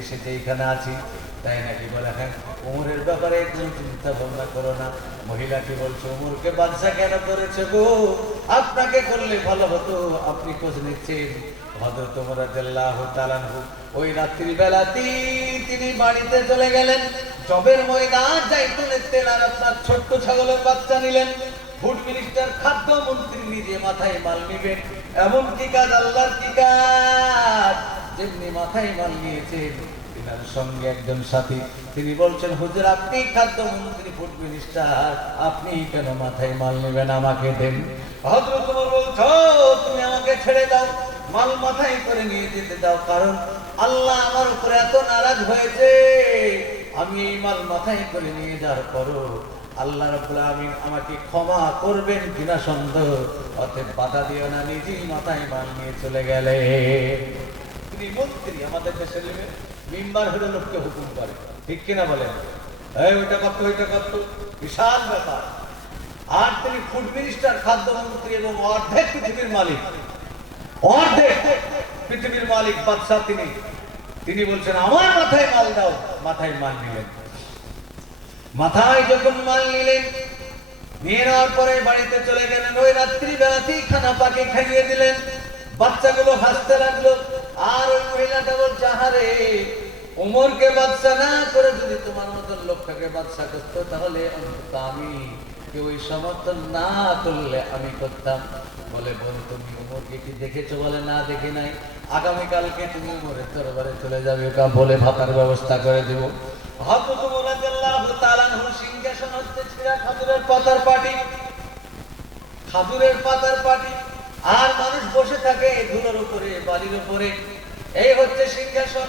এসে যেখানে আছি, তাই নাকি বলে হ্যাঁ ওমরের ব্যাপারে কোনো চিন্তা ভাবনা করো না। মহিলাটি বলছে ওমরকে বাদশা কেন করেছে গো, আপনাকে করলে ভালো হতো, আপনি খোঁজ নিচ্ছেন। হযরত ওমর রাদিয়াল্লাহু তাআলা ওই রাত্রি বেলাতেই তিনি বাড়িতে চলে গেলেন, জবের ময়দান জাইতুনের তেল আর আপনার ছোট্ট ছাগলের বাচ্চা নিলেন। ফুড মিনিস্টার খাদ্য মন্ত্রী নিজে মাথায় মাল নিবেন, এমন কি কাজ, আল্লাহর কি কাজ, যেমনি মাথায় মাল নিয়েছেন তিনার সঙ্গে একজন সাথী, তিনি বলছেন হুজুর আপনি খাদ্য মন্ত্রী ফুড মিনিস্টার, আপনি কেন মাথায় মাল নেবেন, আমাকে দেন। হযরত ওমর বলছো তুমি আমাকে ছেড়ে দাও, মাল মাথায় করে নিয়ে যেতে দাও, কারণ আল্লাহ আমার উপরে এত নারাজ হয়েছে, আমি এই মাল মাথায় করে নিয়ে যাওয়ার পরও আল্লাহ রাব্বুল আলামিন আমাকে ক্ষমা করবেন কিনা সন্দেহ, অতএব বাধা দিও না, নিজেই মাথায় মাল নিয়ে চলে গেলে। তিনি মন্ত্রী, আমাদের দেশের মেম্বার হলে লোককে হুকুম করে, ঠিক কিনা বলেন, এই ওইটা করতো ওইটা করতো, বিশাল ব্যাপার। আর তিনি ফুড মিনিস্টার, খাদ্যমন্ত্রী এবং অর্ধেক পৃথিবীর মালিক, অর্ধেক পৃথিবীর মালিক বাদশা তিনি। তিনি বলছেন আমার মাথায় মাল দাও, মাথায় মাল নিলেন। মাথায় যখন মাল নিলেন, নিয়ে নেওয়ার পরে বাড়িতে চলে গেলেন। ওই রাত্রি বেলাতেই খানা পাকে খাইয়ে দিলেন, বাচ্চাগুলো হাসতে লাগলো। আর ওই মহিলাটা বলছে আহারে ওমরকে বাদশা না করে যদি তোমার মতন লোকটাকে বাদশা করতো, তাহলে অন্তত আমি কেউ ওই সমর্থন না করলে আমি করতাম। বলে বোন তুমি ওমরকে কি দেখেছো? বলে না দেখি নাই। আগামীকালকে তুমি ওমরের দরবারে চলে যাবে, ওটা বলে ভাতার ব্যবস্থা করে দেবো। হযরত ওমর রাদিয়াল্লাহু তাআলা সিংহাসন হচ্ছে ছিঁড়া খাজুরের পাতার পাটি, খাজুরের পাতার পাটি, আর মানুষ বসে থাকে ধুলোর উপরে, বালির উপরে, এই হচ্ছে সিংহাসন।